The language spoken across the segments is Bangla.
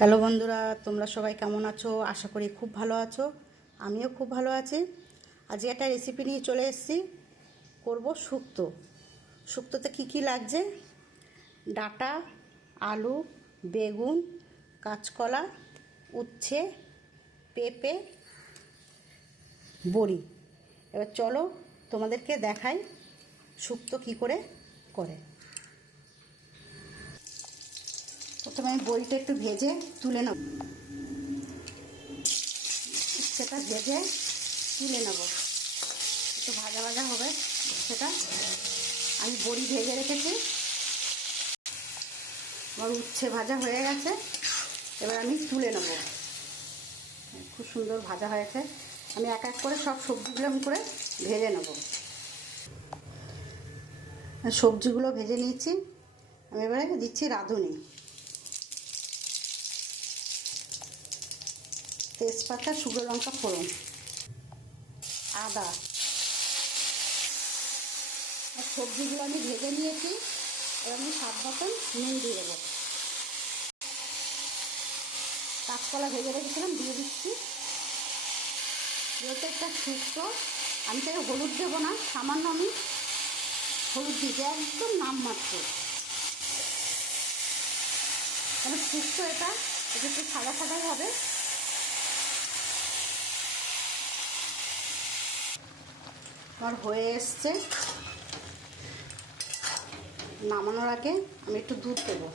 হ্যালো বন্ধুরা, তোমরা সবাই কেমন আছো? আশা করি খুব ভালো আছো। আমিও খুব ভালো আছি। আজকে একটা রেসিপি নিয়ে চলে এসেছি। করব শুক্তো। শুক্তোতে কি কি লাগছে? ডাটা, আলু, বেগুন, কাঁচকলা, উচ্ছে, পেঁপে, বড়ি। এবার চলো তোমাদেরকে দেখাই শুক্তো কি করে করে। প্রথমে আমি বড়িটা একটু ভেজে তুলে নেব। সেটা ভেজে তুলে নেব। একটু ভাজা ভাজা হবে সেটা। আমি বড়ি ভেজে রেখেছি। আমার উচ্ছে ভাজা হয়ে গেছে। এবার আমি তুলে নেব। খুব সুন্দর ভাজা হয়েছে। আমি এক এক করে সব সবজিগুলো আমি করে ভেজে নেব। সবজিগুলো ভেজে নিয়েছি। আমি এবারে দিচ্ছি রাঁধুনি। তেজপাতা, শুকনো লঙ্কা, ফোড়ন। আদা। সবজিগুলো আমি ভেজে নিয়েছি, এবার আমি স্বাদ মতন নুন দিয়ে দেবো। কাঁচকলা ভেজে রেখেছিলাম, দিয়ে দিচ্ছি। যেহেতু একটা শুক্তো, আমি তাকে হলুদ দেবো না, সামান্য আমি হলুদ দিতে একদম নামমাত্র। মানে শুক্তো এটা এটা একটু সাদা সাদাই হবে। আমার হয়ে এসছে। নামানোর আগে আমি একটু দুধ দেবো।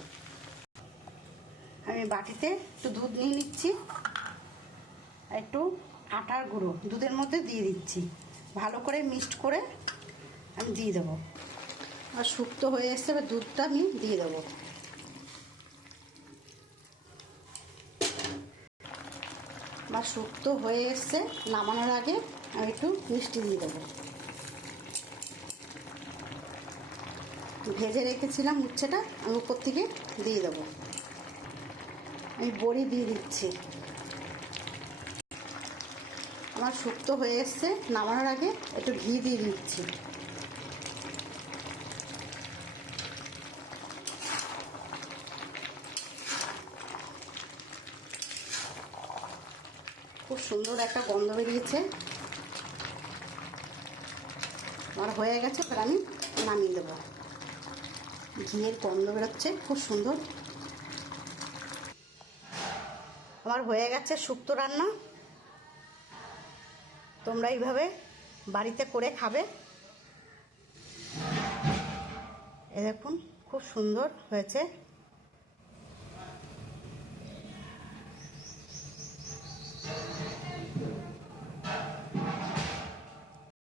আমি বাটিতে একটু দুধ নিয়ে নিচ্ছি। একটু আটার গুঁড়ো দুধের মধ্যে দিয়ে দিচ্ছি। ভালো করে মিক্সড করে আমি দিয়ে দেবো। আর শুক্তো হয়ে এসছে, এবার দুধটা আমি দিয়ে দেবো। আমার শুক্তো হয়ে এসছে, নামানোর আগে আমি একটু মিষ্টি দিয়ে দেবো। ভেজে রেখেছিলাম উচ্ছেটা, আমি উপর থেকে দিয়ে দেবো। আমি বড়ি দিয়ে দিচ্ছি। আমার শুক্তো হয়ে এসছে, নামানোর আগে একটু ঘি দিয়ে দিচ্ছি। খুব সুন্দর একটা গন্ধ বেরিয়েছে। আমার হয়ে গেছে, এবার আমি নামিয়ে দেবো। ঘিয়ের গন্ধ বেরোচ্ছে, খুব সুন্দর। আমার হয়ে গেছে শুক্তো রান্না। তোমরা এইভাবে বাড়িতে করে খাবে। এ দেখুন, খুব সুন্দর হয়েছে।